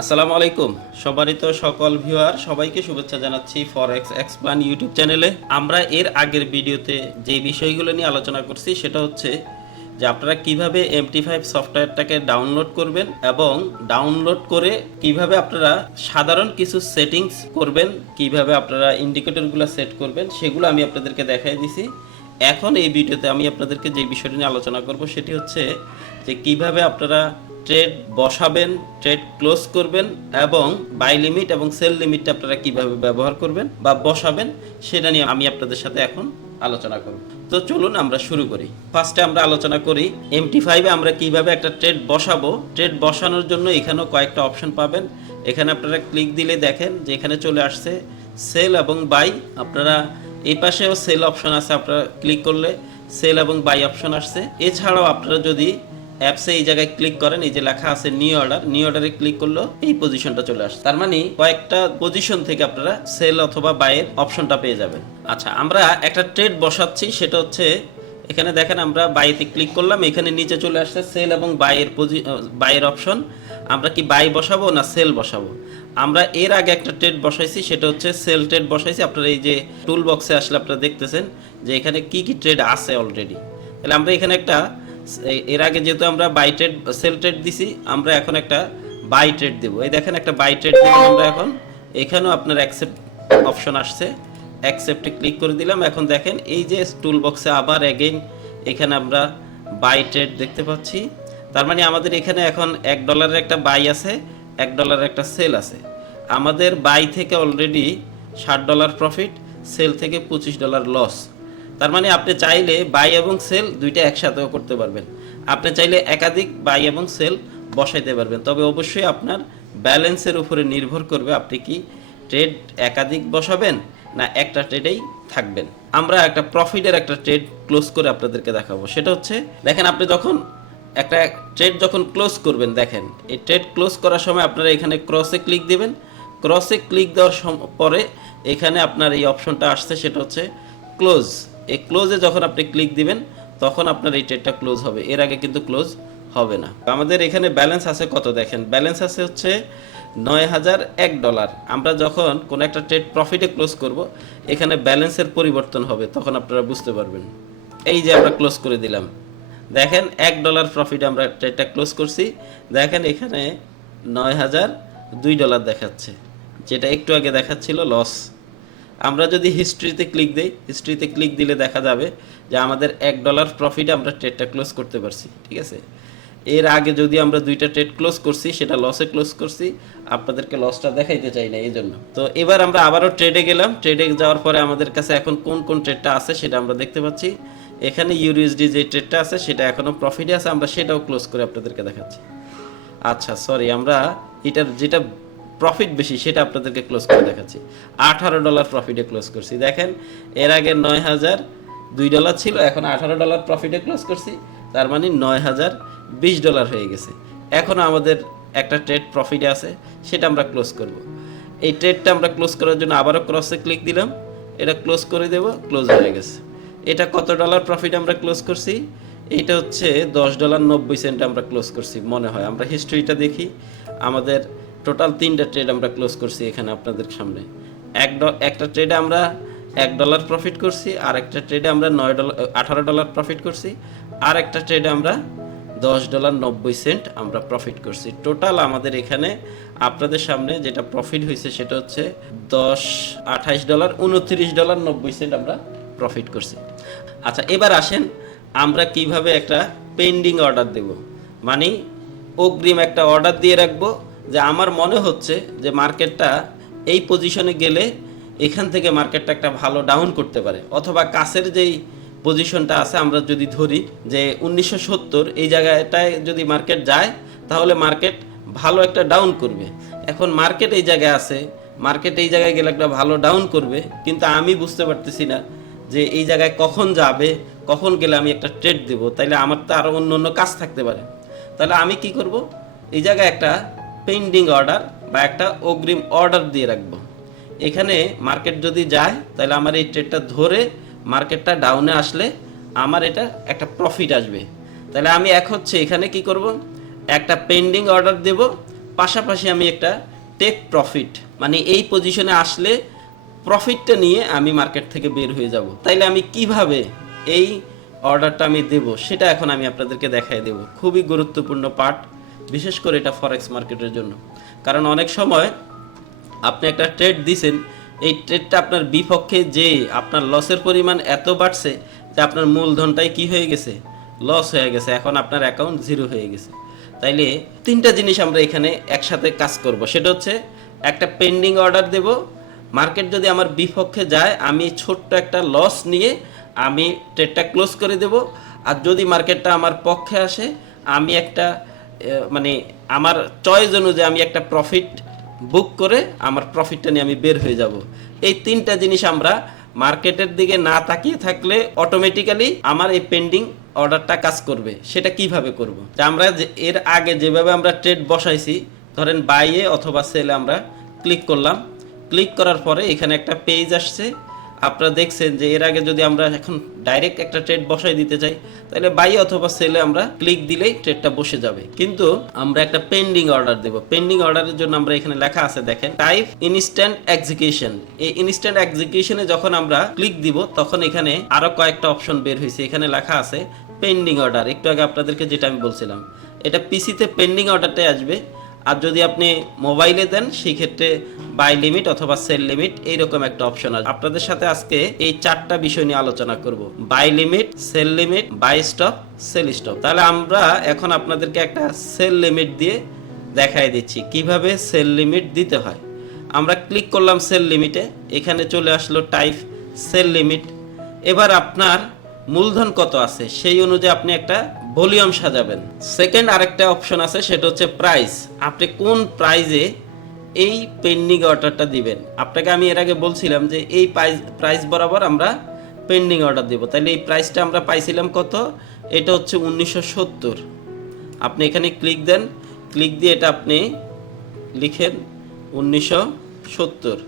আসসালামু আলাইকুম সম্মানিত সকল ভিউয়ার সবাইকে শুভেচ্ছা জানাচ্ছি forex.explan ইউটিউব চ্যানেলে। আমরা এর আগের ভিডিওতে যে বিষয়গুলো নিয়ে আলোচনা করছি সেটা হচ্ছে যে আপনারা কিভাবে MT5 সফটওয়্যারটাকে ডাউনলোড করবেন এবং ডাউনলোড করে কিভাবে আপনারা সাধারণ কিছু সেটিংস করবেন, কিভাবে আপনারা ইন্ডিকেটরগুলো সেট করবেন সেগুলো আমি আপনাদেরকে দেখাই দিছি। এখন এই ভিডিওতে আমি আপনাদেরকে যে বিষয়টি নিয়ে আলোচনা করব সেটি হচ্ছে যে কিভাবে আপনারা ট্রেড বসাবেন, ট্রেড ক্লোজ করবেন এবং বাই লিমিট এবং সেল লিমিটটা আপনারা কিভাবে ব্যবহার করবেন বা বসাবেন সেটা নিয়ে আমি আপনাদের সাথে এখন আলোচনা করব। তো চলুন আমরা শুরু করি। ফার্স্টে আমরা আলোচনা করি MT5 এ আমরা কিভাবে একটা ট্রেড বসাবো। ট্রেড বসানোর জন্য এখানেও কয়েকটা অপশন পাবেন। এখানে আপনারা ক্লিক দিলে দেখেন যে এখানে চলে আসছে সেল এবং বাই। আপনারা এই পাশেও সেল অপশন আছে, আপনারা ক্লিক করলে সেল এবং বাই অপশন আসছে। এছাড়াও আপনারা যদি অ্যাপসে এই জায়গায় ক্লিক করেন, এই যে লেখা আছে নিউ অর্ডারে ক্লিক করলেও এই পজিশনটা চলে আসে। তার মানে কয়েকটা পজিশন থেকে আপনারা সেল অথবা বাইয়ের অপশনটা পেয়ে যাবেন। আচ্ছা, আমরা একটা ট্রেড বসাচ্ছি, সেটা হচ্ছে এখানে দেখেন আমরা বাইতে ক্লিক করলাম, এখানে নিচে চলে আসছে সেল এবং বাইয়ের অপশন। আমরা কি বাই বসাবো না সেল বসাবো? আমরা এর আগে একটা ট্রেড বসাইছি, সেটা হচ্ছে সেল ট্রেড বসাইছি। আপনারা এই যে টুল বক্সে আসলে আপনারা দেখতেছেন যে এখানে কি কি ট্রেড আছে অলরেডি। তাহলে আমরা এখানে একটা এর আগে যেহেতু আমরা বাই ট্রেড সেল ট্রেড দিছি, আমরা এখন একটা বাই ট্রেড দেব। এই দেখেন একটা বাই ট্রেড দিলাম আমরা। এখন এখানেও আপনার অ্যাকসেপ্ট অপশন আসছে, অ্যাকসেপ্টে ক্লিক করে দিলাম। এখন দেখেন এই যে টুল বক্সে আবার অ্যাগেইন এখানে আমরা বাই ট্রেড দেখতে পাচ্ছি। তার মানে আমাদের এখানে এখন $1 একটা বাই আছে, $1 একটা সেল আছে। আমাদের বাই থেকে অলরেডি $60 প্রফিট, সেল থেকে $25 লস। তার মানে আপনি চাইলে বাই এবং সেল দুইটা একসাথেও করতে পারবেন। আপনি চাইলে একাধিক বাই এবং সেল বসাইতে পারবেন, তবে অবশ্যই আপনার ব্যালেন্সের উপরে নির্ভর করবে আপনি কি ট্রেড একাধিক বসাবেন না একটা ট্রেডেই থাকবেন। আমরা একটা প্রফিটের একটা ট্রেড ক্লোজ করে আপনাদেরকে দেখাবো। সেটা হচ্ছে দেখেন, আপনি যখন একটা ট্রেড যখন ক্লোজ করবেন, দেখেন এই ট্রেড ক্লোজ করার সময় আপনারা এখানে ক্রসে ক্লিক দিবেন। ক্রসে ক্লিক দেওয়ার পরে এখানে আপনার এই অপশনটা আসছে, সেটা হচ্ছে ক্লোজ। এই ক্লোজে যখন আপনি ক্লিক দিবেন তখন আপনার এই ট্রেডটা ক্লোজ হবে, এর আগে কিন্তু ক্লোজ হবে না। আমাদের এখানে ব্যালেন্স আছে কত, দেখেন ব্যালেন্স আছে হচ্ছে $9001। আমরা যখন কোনো একটা ট্রেড প্রফিটে ক্লোজ করব, এখানে ব্যালেন্সের পরিবর্তন হবে, তখন আপনারা বুঝতে পারবেন। এই যে আমরা ক্লোজ করে দিলাম, দেখেন $1 প্রফিট আমরা ট্রেডটা ক্লোজ করছি। দেখেন এখানে $9002 দেখাচ্ছে, যেটা একটু আগে দেখাচ্ছিল লস। আমরা যদি হিস্ট্রিতে ক্লিক দিই, হিস্ট্রিতে ক্লিক দিলে দেখা যাবে যে আমাদের $1 প্রফিটে আমরা ট্রেডটা ক্লোজ করতে পারছি, ঠিক আছে। এর আগে যদি আমরা দুইটা ট্রেড ক্লোজ করছি, সেটা লসে ক্লোজ করছি, আপনাদেরকে লসটা দেখাইতে চাই না এই জন্য। তো এবার আমরা আবারও ট্রেডে গেলাম। ট্রেডে যাওয়ার পরে আমাদের কাছে এখন কোন কোন ট্রেডটা আছে সেটা আমরা দেখতে পাচ্ছি। এখানে ইউএসডি যে ট্রেডটা আছে সেটা এখনও প্রফিটে আছে, আমরা সেটাও ক্লোজ করে আপনাদেরকে দেখাচ্ছি। আচ্ছা সরি, আমরা এটার যেটা প্রফিট বেশি সেটা আপনাদেরকে ক্লোজ করে দেখাচ্ছি। $18 প্রফিটে ক্লোজ করছি। দেখেন এর আগে $9002 ছিল, এখন $18 প্রফিটে ক্লোজ করছি, তার মানে $9020 হয়ে গেছে। এখন আমাদের একটা ট্রেড প্রফিটে আছে, সেটা আমরা ক্লোজ করব। এই ট্রেডটা আমরা ক্লোজ করার জন্য আবারও ক্রসে ক্লিক দিলাম, এটা ক্লোজ করে দেব, ক্লোজ হয়ে গেছে। এটা কত ডলার প্রফিট আমরা ক্লোজ করছি? এইটা হচ্ছে $10.90 আমরা ক্লোজ করছি মনে হয়। আমরা হিস্ট্রিটা দেখি, আমাদের টোটাল 3টা ট্রেড আমরা ক্লোজ করছি এখানে আপনাদের সামনে। একটা ট্রেডে আমরা $1 প্রফিট করছি, আর একটা ট্রেডে আমরা $18 প্রফিট করছি, আর একটা ট্রেডে আমরা $10.90 আমরা প্রফিট করছি। টোটাল আমাদের এখানে আপনাদের সামনে যেটা প্রফিট হয়েছে সেটা হচ্ছে $28.29.90 আমরা প্রফিট করছি। আচ্ছা এবার আসেন আমরা কিভাবে একটা পেন্ডিং অর্ডার দেব, মানে অগ্রিম একটা অর্ডার দিয়ে রাখবো যে আমার মনে হচ্ছে যে মার্কেটটা এই পজিশনে গেলে এখান থেকে মার্কেটটা একটা ভালো ডাউন করতে পারে, অথবা কাছের যেই পজিশনটা আছে আমরা যদি ধরি যে 1970 এই জায়গাটায় যদি মার্কেট যায় তাহলে মার্কেট ভালো একটা ডাউন করবে। এখন মার্কেট এই জায়গায় আছে, মার্কেট এই জায়গায় গেলে একটা ভালো ডাউন করবে, কিন্তু আমি বুঝতে পারতেছি না যে এই জায়গায় কখন যাবে, কখন গেলে আমি একটা ট্রেড দেব। তাইলে আমার তো আরও অন্য অন্য কাজ থাকতে পারে। তাহলে আমি কি করব, এই জায়গায় একটা পেন্ডিং অর্ডার বা একটা অগ্রিম অর্ডার দিয়ে রাখবো। এখানে মার্কেট যদি যায় তাহলে আমার এই ট্রেডটা ধরে মার্কেটটা ডাউনে আসলে আমার এটা একটা প্রফিট আসবে। তাহলে আমি এখানে কি করব, একটা পেন্ডিং অর্ডার দেব, পাশাপাশি আমি একটা টেক প্রফিট, মানে এই পজিশনে আসলে প্রফিটটা নিয়ে আমি মার্কেট থেকে বের হয়ে যাব। তাইলে আমি কিভাবে এই অর্ডারটা আমি দেব সেটা এখন আমি আপনাদেরকে দেখাই দেব। খুবই গুরুত্বপূর্ণ পার্ট, বিশেষ করে এটা ফরেক্স মার্কেটের জন্য। কারণ অনেক সময় আপনি একটা ট্রেড দিছেন, এই ট্রেডটা আপনার বিপক্ষে যে আপনার লসের পরিমাণ এত বাড়ছে যে আপনার মূলধনটাই কি হয়ে গেছে, লস হয়ে গেছে, এখন আপনার অ্যাকাউন্ট জিরো হয়ে গেছে। তাইলে তিনটা জিনিস আমরা এখানে একসাথে কাজ করব। সেটা হচ্ছে একটা পেন্ডিং অর্ডার দেব, মার্কেট যদি আমার বিপক্ষে যায় আমি ছোট্ট একটা লস নিয়ে আমি ট্রেডটা ক্লোজ করে দেব। আর যদি মার্কেটটা আমার পক্ষে আসে আমি একটা মানে আমার চয়েস অনুযায়ী আমি একটা প্রফিট বুক করে আমার প্রফিটটা নিয়ে আমি বের হয়ে যাব। এই তিনটা জিনিস আমরা মার্কেটের দিকে না তাকিয়ে থাকলে অটোমেটিক্যালি আমার এই পেন্ডিং অর্ডারটা কাজ করবে। সেটা কিভাবে করব? যে আমরা এর আগে যেভাবে আমরা ট্রেড বসাইছি, ধরেন বাইয়ে অথবা সেলে আমরা ক্লিক করলাম, ক্লিক করার পরে এখানে একটা পেজ আসছে। আপনারা দেখছেন যে এর আগে যদি আমরা এখন ডাইরেক্ট একটা ট্রেড বসাই দিতে চাই তাহলে বাই অথবা সেলে আমরা ক্লিক দিলেই ট্রেডটা বসে যাবে। কিন্তু আমরা একটা পেন্ডিং অর্ডার দেব। পেন্ডিং অর্ডারের জন্য আমরা এখানে লেখা আছে দেখেন, টাইপ ইনস্ট্যান্ট এক্সিকিউশন। এই ইনস্ট্যান্ট এক্সিকিউশনে যখন আমরা ক্লিক দিব তখন এখানে আরো কয়েকটা অপশন বের হয়েছে। এখানে লেখা আছে পেন্ডিং অর্ডার। একটু আগে আপনাদেরকে যেটা আমি বলছিলাম, এটা পিসিতে পেন্ডিং অর্ডারটাই আসবে। আর যদি আপনি মোবাইলে দেন সেই ক্ষেত্রে বাই লিমিট অথবা সেল লিমিট এইরকম একটা অপশন আছে। আপনাদের সাথে আজকে এই চারটা বিষয় নিয়ে আলোচনা করব, buy limit, sell limit, buy stop, sell stop. তাহলে আমরা এখন আপনাদেরকে একটা সেল লিমিট দিয়ে দেখাই দিচ্ছি কিভাবে সেল লিমিট দিতে হয়। আমরা ক্লিক করলাম সেল লিমিটে, এখানে চলে আসলো টাইপ সেল লিমিট। এবার আপনার মূলধন কত আছে সেই অনুযায়ী আপনি একটা ভলিউম সাজাবেন। সেকেন্ড আরেকটা অপশন আছে, সেটা হচ্ছে প্রাইস। আপনি কোন প্রাইজে এই পেন্ডিং অর্ডারটা দিবেন। আপনাকে আমি এর আগে বলছিলাম যে এই প্রাইস বরাবর আমরা পেন্ডিং অর্ডার দেব। তাহলে এই প্রাইসটা আমরা পাইছিলাম কত, এটা হচ্ছে 1970। আপনি এখানে ক্লিক দেন, ক্লিক দিয়ে এটা আপনি লিখেন 1970।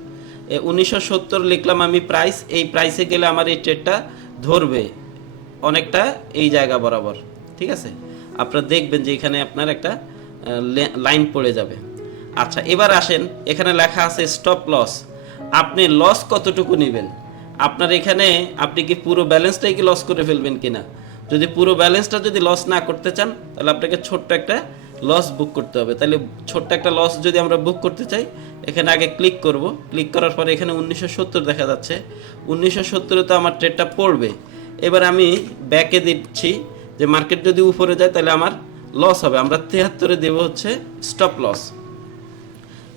1970 লিখলাম আমি প্রাইস। এই প্রাইসে গেলে আমার এই ট্রেডটা ধরবে অনেকটা এই জায়গা বরাবর, ঠিক আছে। আপনারা দেখবেন যে এখানে আপনার একটা লাইন পড়ে যাবে। আচ্ছা, এবার আসেন, এখানে লেখা আছে স্টপ লস। আপনি লস কতটুকু নেবেন, আপনার এখানে আপনি কি পুরো ব্যালেন্সটাই কি লস করে ফেলবেন কিনা। যদি পুরো ব্যালেন্সটা যদি লস না করতে চান তাহলে আপনাকে ছোট্ট একটা লস বুক করতে হবে। তাহলে ছোট্ট একটা লস যদি আমরা বুক করতে চাই, এখানে আগে ক্লিক করব। ক্লিক করার পরে এখানে 1970 দেখা যাচ্ছে। 1970-এ তো আমার ট্রেডটা পড়বে। এবার আমি ব্যাকে দিচ্ছি যে মার্কেট যদি উপরে যায় তাহলে আমার লস হবে। আমরা 73-এ দেব হচ্ছে স্টপ লস।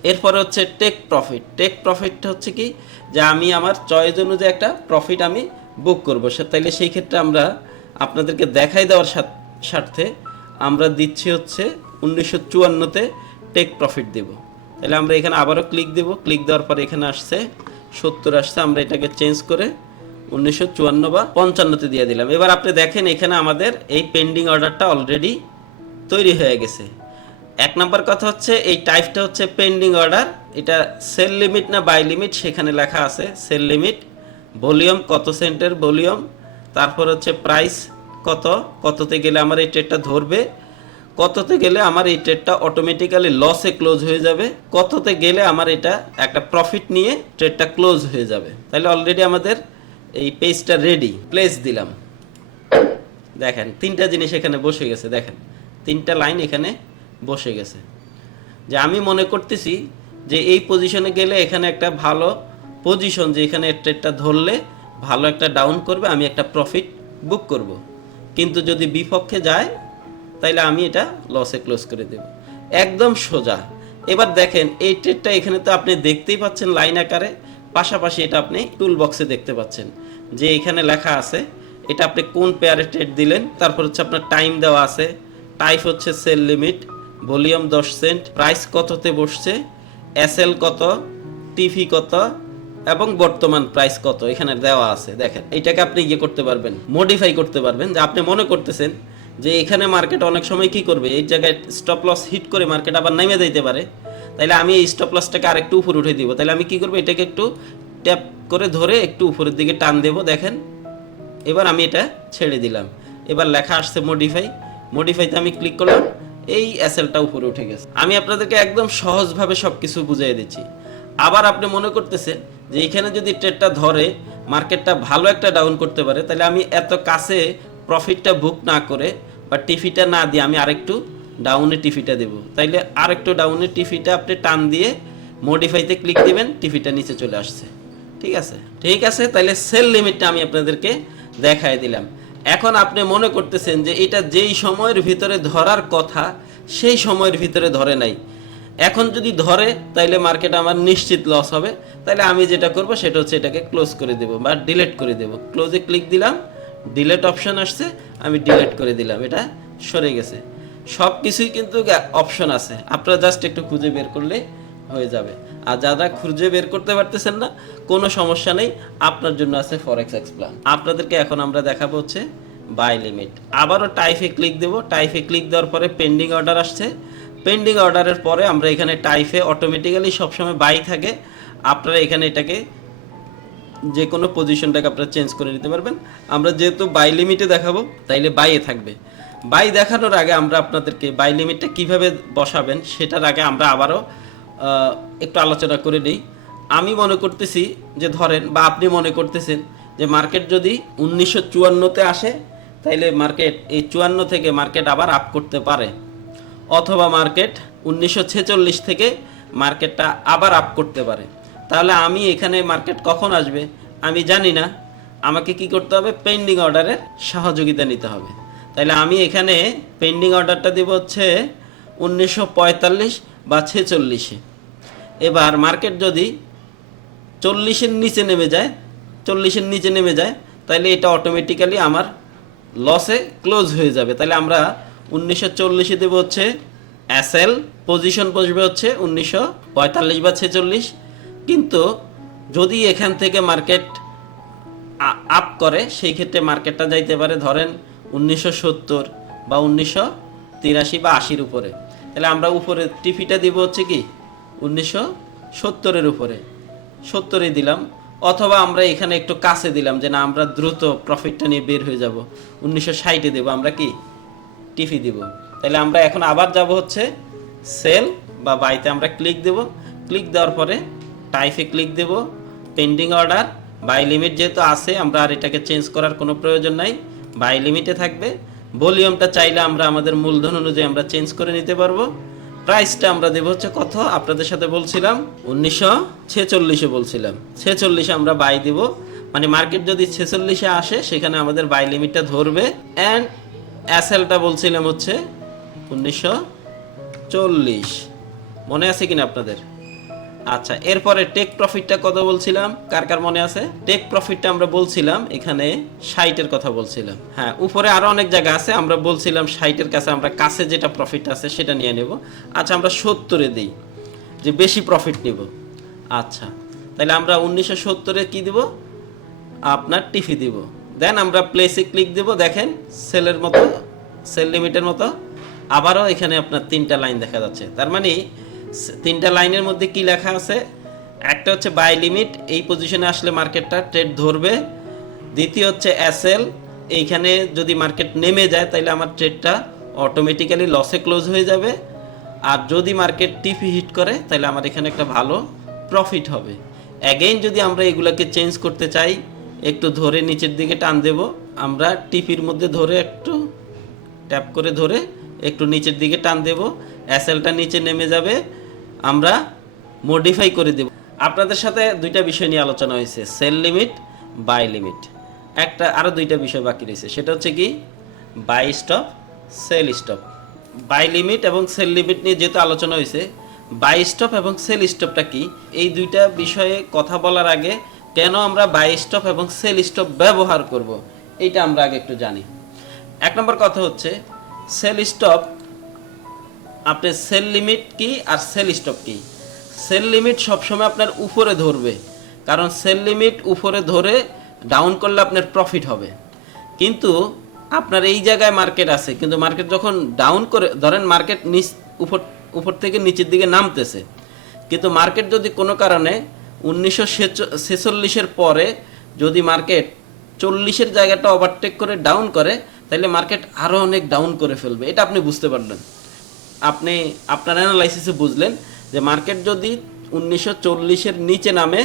এরপরে হচ্ছে টেক প্রফিট। টেক প্রফিটটা হচ্ছে কি, যে আমি আমার চয়েস অনুযায়ী একটা প্রফিট আমি বুক করবো। তাইলে সেই ক্ষেত্রে আমরা আপনাদেরকে দেখাই দেওয়ার স্বার্থে আমরা দিচ্ছি হচ্ছে 1954-তে টেক প্রফিট দেব। তাহলে আমরা এখানে আবারও ক্লিক দেব। ক্লিক দেওয়ার পরে এখানে আসছে 70 আসছে, আমরা এটাকে চেঞ্জ করে 1954 বা 55-তে দিয়ে দিলাম। এবার আপনি দেখেন এখানে আমাদের এই পেন্ডিং অর্ডারটা অলরেডি তৈরি হয়ে গেছে। এক নম্বর কথা হচ্ছে এই টাইপটা হচ্ছে পেন্ডিং অর্ডার। এটা সেল লিমিট না বাই লিমিট সেখানে লেখা আছে সেল লিমিট। ভলিউম কত সেন্টের ভলিউম, তারপর হচ্ছে প্রাইস কত, কততে গেলে আমার এই ট্রেডটা ধরবে, কততে গেলে আমার এই ট্রেডটা অটোমেটিক্যালি লসে ক্লোজ হয়ে যাবে, কততে গেলে আমার এটা একটা প্রফিট নিয়ে ট্রেডটা ক্লোজ হয়ে যাবে। তাহলে অলরেডি আমাদের এই পেজটা রেডি। প্লেস দিলাম, দেখেন তিনটা জিনিস এখানে বসে গেছে। দেখেন তিনটা লাইন এখানে বসে গেছে। যে আমি মনে করতেছি যে এই পজিশনে গেলে এখানে একটা ভালো পজিশন, যে এখানে ট্রেডটা ধরলে ভালো একটা ডাউন করবে, আমি একটা প্রফিট বুক করব। কিন্তু যদি বিপক্ষে যায় তাইলে আমি এটা লসে ক্লোজ করে দেব। একদম সোজা। এবার দেখেন এই ট্রেডটা এখানে তো আপনি দেখতেই পাচ্ছেন লাইন আকারে, পাশাপাশি এটা আপনি টুল বক্সে দেখতে পাচ্ছেন যে এখানে লেখা আছে এটা আপনি কোন পেয়ারে ট্রেড দিলেন। তারপর হচ্ছে আপনার টাইম দেওয়া আছে, টাইপ হচ্ছে sell limit, volume 10 cent, price কততে বসছে, এসএল কত, টিভি কত এবং বর্তমান প্রাইস কত এখানে দেওয়া আছে। দেখেন এটাকে আপনি ইয়ে করতে পারবেন, মডিফাই করতে পারবেন। যে আপনি মনে করতেছেন যে এখানে মার্কেট অনেক সময় কি করবে, এই জায়গায় স্টপ লস হিট করে মার্কেট আবার নেমে যেতে পারে, তাইলে আমি এই স্টপ লসটাকে আরেকটু উপরে উঠে দিব। তাহলে আমি কি করব, এটাকে একটু ট্যাপ করে ধরে একটু উপরের দিকে টান দেব। দেখেন এবার আমি এটা ছেড়ে দিলাম। এবার লেখা আসছে মডিফাই। মডিফাইতে আমি ক্লিক করলাম, এই এসএলটা উপরে উঠে গেছে। আমি আপনাদেরকে একদম সহজভাবে সবকিছু বুঝিয়ে দিচ্ছি। আবার আপনি মনে করতেছেন যে এখানে যদি ট্রেডটা ধরে মার্কেটটা ভালো একটা ডাউন করতে পারে, তাহলে আমি এত কাছে প্রফিটটা বুক না করে বা টিফিটা না দিয়ে আমি আরেকটু ডাউনে টিফিটা দেবো। তাইলে আরেকটু ডাউনে টিফিটা আপনি টান দিয়ে মডিফাইতে ক্লিক দিবেন, টিফিটা নিচে চলে আসছে। ঠিক আছে, ঠিক আছে। তাহলে সেল লিমিটটা আমি আপনাদেরকে দেখাই দিলাম। এখন আপনি মনে করতেছেন যে এটা যেই সময়ের ভিতরে ধরার কথা সেই সময়ের ভিতরে ধরে নাই, এখন যদি ধরে তাইলে মার্কেট আমার নিশ্চিত লস হবে। তাহলে আমি যেটা করব সেটা হচ্ছে এটাকে ক্লোজ করে দেব বা ডিলিট করে দেব। ক্লোজে ক্লিক দিলাম, ডিলিট অপশন আসছে, আমি ডিলিট করে দিলাম, এটা সরে গেছে। সব কিছুই কিন্তু অপশন আছে, আপনারা জাস্ট একটু খুঁজে বের করলে হয়ে যাবে। আর যারা খুঁজে বের করতে পারতেছেন না, কোনো সমস্যা নেই, আপনার জন্য আছে ফরেক্স এক্সপ্লান। আপনাদেরকে এখন আমরা দেখাবো হচ্ছে বাই লিমিট। আবারও টাইপে ক্লিক দেবো, টাইপে ক্লিক দেওয়ার পরে পেন্ডিং অর্ডার আসছে। পেন্ডিং অর্ডারের পরে আমরা এখানে টাইপে অটোমেটিক্যালি সবসময় বাই থাকে, আপনারা এখানে এটাকে যে কোনো পজিশনটাকে আপনারা চেঞ্জ করে নিতে পারবেন। আমরা যেহেতু বাই লিমিটে দেখাবো তাইলে বাইয়ে থাকবে। বাই দেখানোর আগে আমরা আপনাদেরকে বাই লিমিটটা কিভাবে বসাবেন সেটার আগে আমরা আবারও একটু আলোচনা করে নিই। আমি মনে করতেছি যে ধরেন বা আপনি মনে করতেছেন যে মার্কেট যদি 1954-তে আসে তাইলে মার্কেট এই 54 থেকে মার্কেট আবার আপ করতে পারে, অথবা মার্কেট 1946 থেকে মার্কেটটা আবার আপ করতে পারে। তাহলে আমি এখানে মার্কেট কখন আসবে আমি জানি না, আমাকে কি করতে হবে, পেন্ডিং অর্ডারের সহযোগিতা নিতে হবে। তাহলে আমি এখানে পেন্ডিং অর্ডারটা দেব হচ্ছে 1945 বা 46-এ। এবার মার্কেট যদি 40-এর নিচে নেমে যায়, 40-এর নিচে নেমে যায়, তাহলে এটা অটোমেটিক্যালি আমার লসে ক্লোজ হয়ে যাবে। তাহলে আমরা 1940-এ দেবো হচ্ছে এসএল, পজিশন বসবে হচ্ছে 1945 বা 46। কিন্তু যদি এখান থেকে মার্কেট আপ করে সেই ক্ষেত্রে মার্কেটটা যাইতে পারে ধরেন 1970 বা 1983 বা 80-এর উপরে। তাহলে আমরা উপরে টিফিটা দিব হচ্ছে কি 1970-এর উপরে, 70-এ দিলাম। অথবা আমরা এখানে একটু কাছে দিলাম যে না আমরা দ্রুত প্রফিটটা নিয়ে বের হয়ে যাব, 1960-এ দেবো আমরা কি টিফি দিব। তাহলে আমরা এখন আবার যাব হচ্ছে সেল বা বাইতে আমরা ক্লিক দেব। ক্লিক দেওয়ার পরে টাইপে ক্লিক দেব, পেন্ডিং অর্ডার বাই লিমিট যেহেতু আছে আমরা আর এটাকে চেঞ্জ করার কোনো প্রয়োজন নাই, বাই লিমিটে থাকবে। ভলিউমটা চাইলে আমরা আমাদের মূলধন অনুযায়ী আমরা চেঞ্জ করে নিতে পারবো। প্রাইসটা আমরা দেবো হচ্ছে কত, আপনাদের সাথে বলছিলাম 1946-এ বলছিলাম, 46-এ আমরা বাই দিব। মানে মার্কেট যদি 46-এ আসে সেখানে আমাদের বাই লিমিটটা ধরবে। অ্যান্ড এসএলটা বলছিলাম হচ্ছে 1940, মনে আছে কিনা আপনাদের? আচ্ছা, এরপরে টেক প্রফিটটা কত বলছিলাম, কার কার মনে আছে? টেক প্রফিটটা আমরা বলছিলাম এখানে 60-এর কথা বলছিলাম। হ্যাঁ, উপরে আরো অনেক জায়গা আছে, আমরা বলছিলাম 60-এর কাছে আমরা কাছে যেটা প্রফিট আছে সেটা নিয়ে নেব। আচ্ছা, আমরা 70-এ দিই যে বেশি প্রফিট নিব। আচ্ছা, তাহলে আমরা 1970-এ কি দিব, আপনার টিফি দিব। দেন আমরা প্লেসে ক্লিক দেব, দেখেন সেলের মতো, সেল লিমিটের মতো আবারও এখানে আপনার 3টা লাইন দেখা যাচ্ছে। তার মানে 3টা লাইনের মধ্যে কি লেখা আছে, একটা হচ্ছে বাই লিমিট, এই পজিশনে আসলে মার্কেটটা ট্রেড ধরবে। দ্বিতীয় হচ্ছে এসএল, এইখানে যদি মার্কেট নেমে যায় তাহলে আমার ট্রেডটা অটোমেটিক্যালি লসে ক্লোজ হয়ে যাবে। আর যদি মার্কেট টিপি হিট করে তাহলে আমার এখানে একটা ভালো প্রফিট হবে। অ্যাগেইন যদি আমরা এগুলোকে চেঞ্জ করতে চাই, একটু ধরে নিচের দিকে টান দেব, আমরা টিপির মধ্যে ধরে একটু ট্যাপ করে ধরে একটু নিচের দিকে টান দেব, এসএলটা নিচে নেমে যাবে, আমরা মডিফাই করে দেব। আপনাদের সাথে 2টা বিষয় নিয়ে আলোচনা হয়েছে, সেল লিমিট, বাই লিমিট। একটা আরও 2টা বিষয় বাকি রয়েছে, সেটা হচ্ছে কি buy stop, sell stop. Buy limit এবং সেল লিমিট নিয়ে যেহেতু আলোচনা হয়েছে, বাই স্টপ এবং সেল স্টপটা কি, এই 2টা বিষয়ে কথা বলার আগে কেন আমরা বাই স্টপ এবং সেল স্টপ ব্যবহার করব এইটা আমরা আগে একটু জানি। 1 নম্বর কথা হচ্ছে সেল স্টপ, আপনি সেল লিমিট কি আর সেল স্টপ কি। সেল লিমিট সবসময় আপনার উপরে ধরবে, কারণ সেল লিমিট উপরে ধরে ডাউন করলে আপনার প্রফিট হবে। কিন্তু আপনার এই জায়গায় মার্কেট আছে, কিন্তু মার্কেট যখন ডাউন করে, ধরেন মার্কেট উপর থেকে নিচের দিকে নামতেছে, কিন্তু মার্কেট যদি কোনো কারণে 1946-এর পরে যদি মার্কেট 40-এর জায়গাটা ওভারটেক করে ডাউন করে, তাহলে মার্কেট আরও অনেক ডাউন করে ফেলবে। এটা আপনি বুঝতে পারলেন। আপনি আপনার অ্যানালাইসিসে বুঝলেন যে মার্কেট যদি 1940-এর নিচে নামে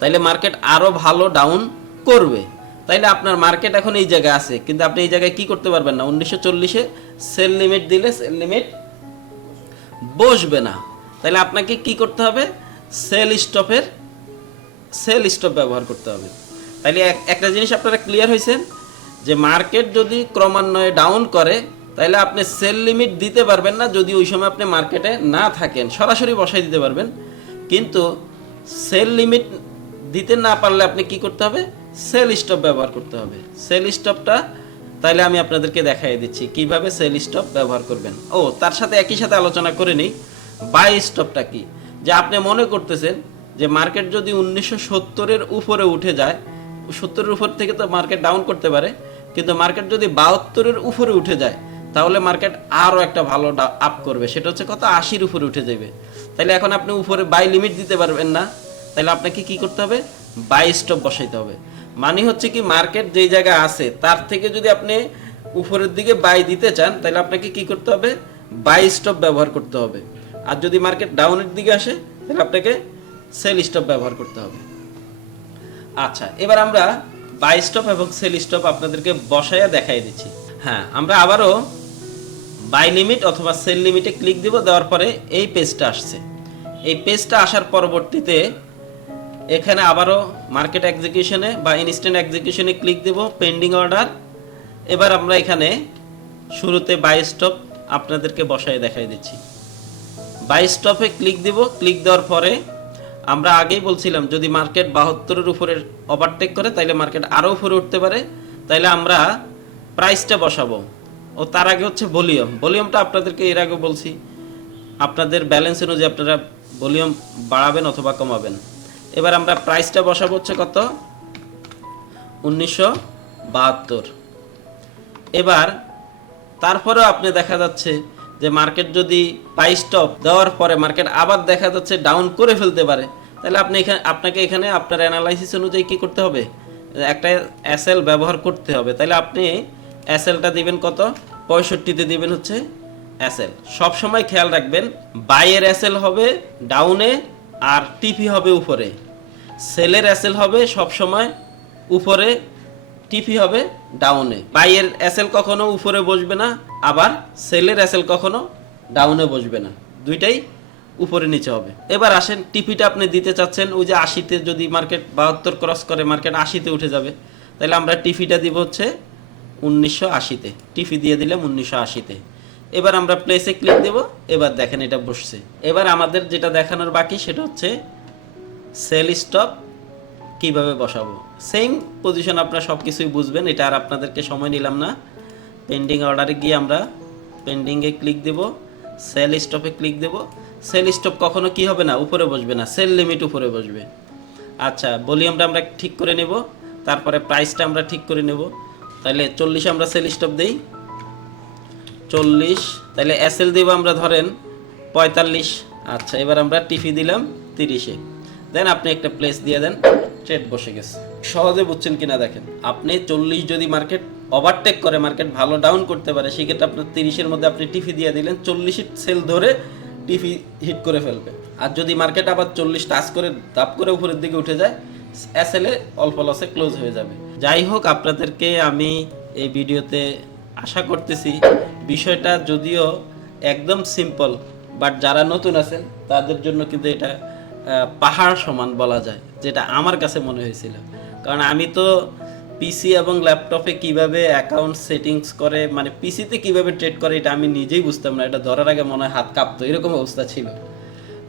তাইলে মার্কেট আরও ভালো ডাউন করবে, তাইলে আপনার মার্কেট এখন এই জায়গায় আছে, কিন্তু আপনি এই জায়গায় কি করতে পারবেন না, 1940-এ সেল লিমিট দিলে সেল লিমিট বসবে না। তাহলে আপনাকে কি করতে হবে, সেল স্টপ ব্যবহার করতে হবে। তাইলে একটা জিনিস আপনারা ক্লিয়ার হয়েছেন যে মার্কেট যদি ক্রমান্বয়ে ডাউন করে তাহলে আপনি সেল লিমিট দিতে পারবেন না, যদি ওই সময় আপনি মার্কেটে না থাকেন, সরাসরি বসাই দিতে পারবেন, কিন্তু সেল লিমিট দিতে না পারলে আপনি কি করতে হবে, সেল স্টপ ব্যবহার করতে হবে। সেল স্টপটা তাইলে আমি আপনাদেরকে দেখাই দিচ্ছি কিভাবে সেল স্টপ ব্যবহার করবেন। তার সাথে একই সাথে আলোচনা করে নিই বাই স্টপটা কি। যে আপনি মনে করতেছেন যে মার্কেট যদি 1970-এর উপরে উঠে যায়, 70-এর উপর থেকে তো মার্কেট ডাউন করতে পারে, কিন্তু মার্কেট যদি 72-এর উপরে উঠে যায় তাহলে মার্কেট আরও একটা ভালো আপ করবে, সেটা হচ্ছে কত, 80-এর উপরে উঠে যাবে। তাহলে এখন আপনি উপরে বাই লিমিট দিতে পারবেন না, তাহলে আপনাকে কি করতে হবে, বাই স্টপ বসাইতে হবে। মানে হচ্ছে কি, মার্কেট যেই জায়গায় আছে তার থেকে যদি আপনি উপরের দিকে বাই দিতে চান তাহলে আপনাকে কি করতে হবে, বাই স্টপ ব্যবহার করতে হবে। আর যদি মার্কেট ডাউনের দিকে আসে তাহলে আপনাকে সেল স্টপ ব্যবহার করতে হবে। আচ্ছা, এবার আমরা বাই স্টপ এবং সেল স্টপ আপনাদেরকে বসাইয়া দেখাই দিচ্ছি। হ্যাঁ, আমরা আবারও বাই লিমিট অথবা সেল লিমিটে ক্লিক দিব, দেওয়ার পরে এই পেজটা আসছে। এই পেজটা আসার পরবর্তীতে এখানে আবারও মার্কেট এক্সিকিউশনে বা ইনস্ট্যান্ট এক্সিকিউশনে ক্লিক দেব, পেন্ডিং অর্ডার। এবার আমরা এখানে শুরুতে বাই স্টপ আপনাদেরকে বসায় দেখাই দিচ্ছি। বাই স্টপে ক্লিক দেব, ক্লিক দেওয়ার পরে আমরা আগেই বলছিলাম যদি মার্কেট 72-এর উপরে ওভারটেক করে তাইলে মার্কেট আরও উপরে উঠতে পারে, তাইলে আমরা প্রাইসটা বসাবো। তার আগে হচ্ছে ভলিউমটা আপনাদেরকে এর আগে বলছি, আপনাদের ব্যালেন্স অনুযায়ী আপনারা ভলিউম বাড়াবেন অথবা কমাবেন। এবার আমরা প্রাইসটা বসাবো হচ্ছে কত, 1972। এবার তারপরেও আপনি দেখা যাচ্ছে যে মার্কেট যদি বাই স্টপ দেওয়ার পরে মার্কেট আবার দেখা যাচ্ছে ডাউন করে ফেলতে পারে, তাহলে আপনাকে এখানে আপনার অ্যানালাইসিস অনুযায়ী কি করতে হবে, একটা এসএল ব্যবহার করতে হবে। তাহলে আপনি এসএলটা দিবেন কত, 65-তে দিবেন হচ্ছে এসএল। সবসময় খেয়াল রাখবেন বাইয়ের এসএল হবে ডাউনে আর টিপি হবে উপরে, সেলের এসএল হবে সবসময় উপরে, টিপি হবে ডাউনে। বাইয়ের এসএল কখনো উপরে বসবে না, আবার সেলের এসএল কখনো ডাউনে বসবে না, দুইটাই উপরে নিচে হবে। এবার আসেন টিপিটা আপনি দিতে চাচ্ছেন ওই যে 80-তে, যদি মার্কেট 72 ক্রস করে মার্কেট 80-তে উঠে যাবে, তাহলে আমরা টিপিটা দিব হচ্ছে 1980-তে, টিপি দিয়ে দিলাম 1980-তে। এবার আমরা প্লেসে ক্লিক দেব, এবার দেখেন এটা বসছে। এবার আমাদের যেটা দেখানোর বাকি সেটা হচ্ছে সেল স্টপ কিভাবে বসাবো। সেম পজিশন আপনারা সব কিছুই বুঝবেন, এটা আর আপনাদেরকে সময় নিলাম না। পেন্ডিং অর্ডারে গিয়ে আমরা পেন্ডিংয়ে ক্লিক দেব, সেল স্টপে ক্লিক দেব। সেল স্টপ কখনো কি হবে না, উপরে বসবে না, সেল লিমিট উপরে বসবে। আচ্ছা, ভলিউমটা আমরা ঠিক করে নেব, তারপরে প্রাইসটা আমরা ঠিক করে নেব। তাহলে 40 আমরা সেল স্টপ দেই, 40। তাহলে এসএল দেব আমরা ধরেন 45। আচ্ছা, এবার আমরা টিপি দিলাম 30-এ, দেন আপনি একটা প্লেস দিয়ে দেন, ট্রেড বসে গেছে। সহজে বুঝছেন কিনা দেখেন, আপনি 40 যদি মার্কেট ওভারটেক করে, মার্কেট ভালো ডাউন করতে পারে, সেক্ষেত্রে আপনার 30-এর মধ্যে আপনি টিপি দিয়ে দিলেন, 40 সেল ধরে টিপি হিট করে ফেলবে। আর যদি মার্কেট আবার 40 টাচ করে দাপ করে উপরের দিকে উঠে যায়, এসএলএ অল্প লসে ক্লোজ হয়ে যাবে। যাই হোক, আপনাদেরকে আমি এই ভিডিওতে আশা করতেছি বিষয়টা যদিও একদম সিম্পল, বাট যারা নতুন আছেন তাদের জন্য কিন্তু এটা পাহাড় সমান বলা যায়, যেটা আমার কাছে মনে হয়েছিল। কারণ আমি তো পিসি এবং ল্যাপটপে কিভাবে অ্যাকাউন্ট সেটিংস করে, মানে পিসিতে কিভাবে ট্রেড করে, এটা আমি নিজেই বুঝতাম না। এটা ধরার আগে মনে হয় হাত কাঁপতো, এরকম অবস্থা ছিল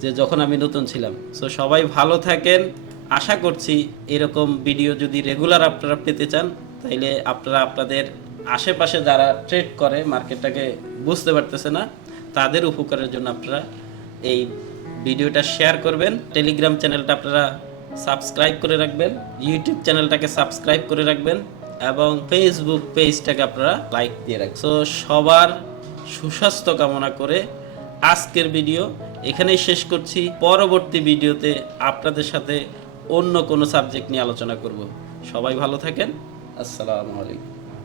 যে যখন আমি নতুন ছিলাম। সো সবাই ভালো থাকেন, আশা করছি এরকম ভিডিও যদি রেগুলার আপনারা পেতে চান তাইলে আপনারা আপনাদের আশেপাশে যারা ট্রেড করে, মার্কেটটাকে বুঝতে পারতেছে না, তাদের উপকারের জন্য আপনারা এই ভিডিওটা শেয়ার করবেন। টেলিগ্রাম চ্যানেলটা আপনারা সাবস্ক্রাইব করে রাখবেন, ইউটিউব চ্যানেলটাকে সাবস্ক্রাইব করে রাখবেন এবং ফেসবুক পেজটাকে আপনারা লাইক দিয়ে রাখবেন। সো সবার সুস্বাস্থ্য কামনা করে আজকের ভিডিও এখানেই শেষ করছি। পরবর্তী ভিডিওতে আপনাদের সাথে অন্য কোনো সাবজেক্ট নিয়ে আলোচনা করব। সবাই ভালো থাকেন, আসসালামু আলাইকুম।